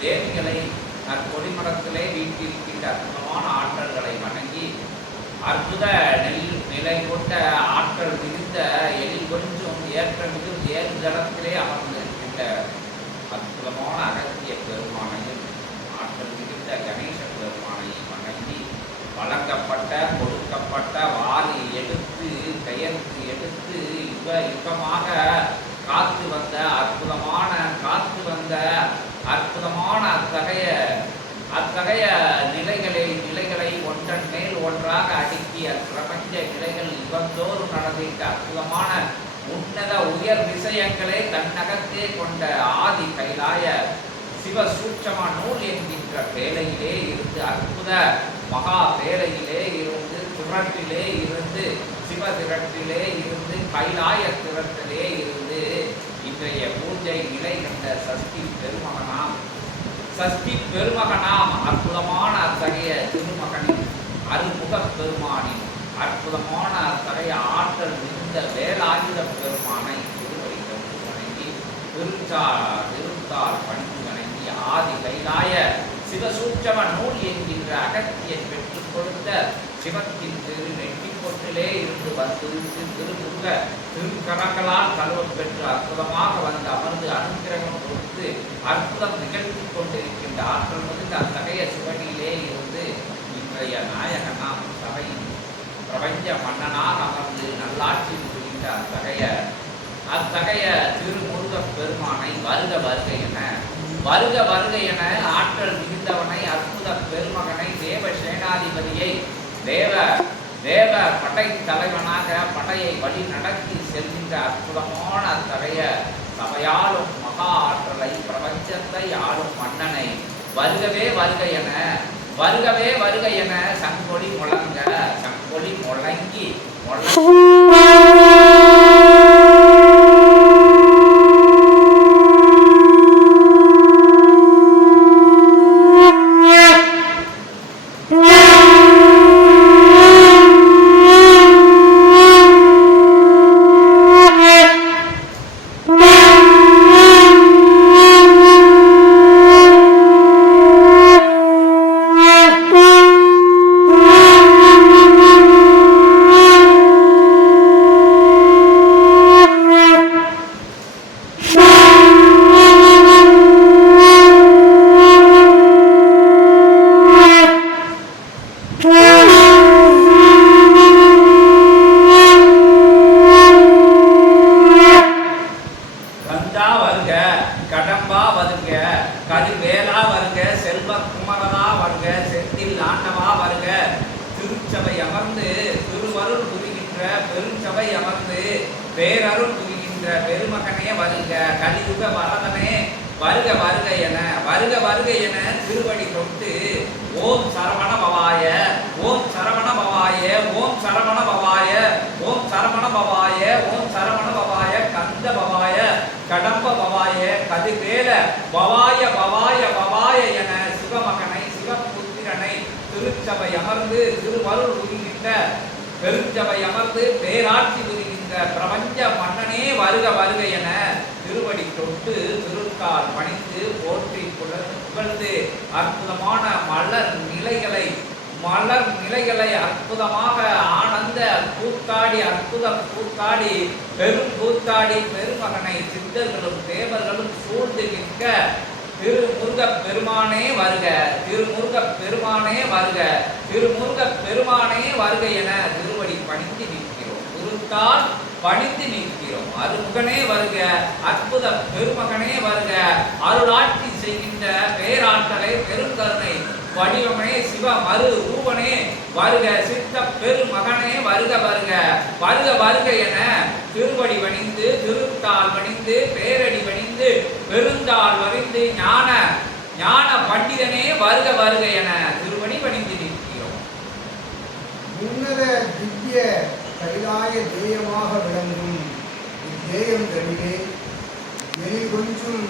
தேவிகளை கொடிமரத்திலே வீட்டிருக்கின்ற அற்புதமான ஆற்றல்களை வணங்கி அற்புத நிலை கொண்ட ஆற்றல் மிகுந்த எழில் கொஞ்சம் ஏற்ற மிகு ஏறுதளத்திலே அமர்ந்திருக்கின்ற அற்புதமான அகத்திய பெருமானையும் ஆற்றல் மிகுந்த கணேச பெருமானையும் வணங்கி வழங்கப்பட்ட கொடுக்கப்பட்ட வாரி எடுத்து பெயர்த்து எடுத்து யுகமாக காத்து வந்த அற்புதமான அத்தகைய நிலைகளை ஒன்றன் மேல் ஒன்றாக அடுக்கி பிரபஞ்ச நிலைகள் யுகந்தோறும் நடந்திட்ட அற்புதமான உன்னத உயர் விஷயங்களை தன்னகத்தே கொண்ட ஆதி கைலாய சிவ சூட்சம நூல் என்கின்ற பேழையிலே இருந்து அற்புத மகா பேழையிலே இருந்து திரட்டிலே இருந்து சிவ திரட்டிலே இருந்து கைலாய திரட்டிலே இருந்து இன்றைய பூஜை நிலை கண்ட சஷ்டி பெருமகனாம் அற்புதமான அத்தகைய திருமகனின் அருமுக பெருமானின் அற்புதமான அத்தகைய ஆற்றல் மிகுந்த வேலாயுத பெருமானை திருவடிகள் வணங்கி திருத்தால் பணிந்து வணங்கி ஆதி கைலாய சிவசூட்சம நூல் என்கின்ற அகத்தியை பெற்றுக் கொடுத்த சிவத்தின் திரு நெற்றிப்பொட்டிலே இருந்து வந்திருந்து திருமுக திருக்கரங்களால் கழுவம் பெற்று அற்புதமாக வந்து அமர்ந்து அனுக்கிரகம் கொடுத்து அற்புதம் நிகழ்த்தி கொண்டிருக்கின்ற ஆற்றல் மிகுந்த அத்தகைய சிவனிலே இருந்து இன்றைய நாயகனாம் சபையின் பிரபஞ்ச மன்னனாக அமர்ந்து நல்லாட்சி புரிகின்ற அத்தகைய திருமுருகப் பெருமானை வருக என ஆற்றல் மிகுந்தவனை அற்புத பெருமகனை தேவ சேனாதிபதியை தேவ படை தலைவனாக படையை வழி நடத்தி செல்கின்ற அற்புதமான அத்தகைய சபையாலும் மகா ஆற்றலை பிரபஞ்சத்தை ஆளும் மன்னனை வருகவே வருக என சங்கொலி முழங்கி பேரருள் புரிகின்ற பெருமகனே வருக கலியுக வரதனே வருக என திருவடி தொட்டு ஓம் சரவண பவாய ஓம் சரவண பவாய ஓம் சரவண பவாய ஓம் சரவண பவாய ஓம் சரவண பவாய கந்த பவாய கடம்ப பவாய கதிர்வேல பவாய பவாய பவாய என சிவமகனை சிவபுத்திரனை திருச்சபை அமர்ந்து திருவருள் புரிகின்ற பெருஞ்சபை அமர்ந்து பேராட்சி புரிகின்ற பிரபஞ்ச மன்னனே வருக என திருவடி தொட்டு திருக்கால் பணிந்து போற்றி புகழ்ந்து அற்புதமான மலர் நிலைகளை அற்புதமாக ஆனந்த கூத்தாடி அற்புதம் கூத்தாடி பெரும் கூத்தாடி பெருமகனை சித்தர்களும் தேவர்களும் சூழ்ந்து நிற்க திருமுருகப் பெருமானே வருக என திருவடி பணிந்து நிற்கிறோம் திருத்தால் பணிந்து நிற்கிறோம் அருமுகனே வருக அற்புத பெருமகனே வருக அருளாட்சி செய்கின்ற பேராற்றலை பெருங்கருணை வடிவமே சிவ மறு ரூபனே வருக சித்த பெருமகனே வருக என திருவடி வணிந்து திருத்தால் வணிந்து பேரடி வணிந்து பெருந்தாள் வரிந்து ஞான பண்டிதனே வருக என திருவடி வணிந்து நிற்கிறோம். உன்னத திவ்ய கைலாய தேயமாக விளங்கும் இத்தேயம் தனிலே எலி கொஞ்சம்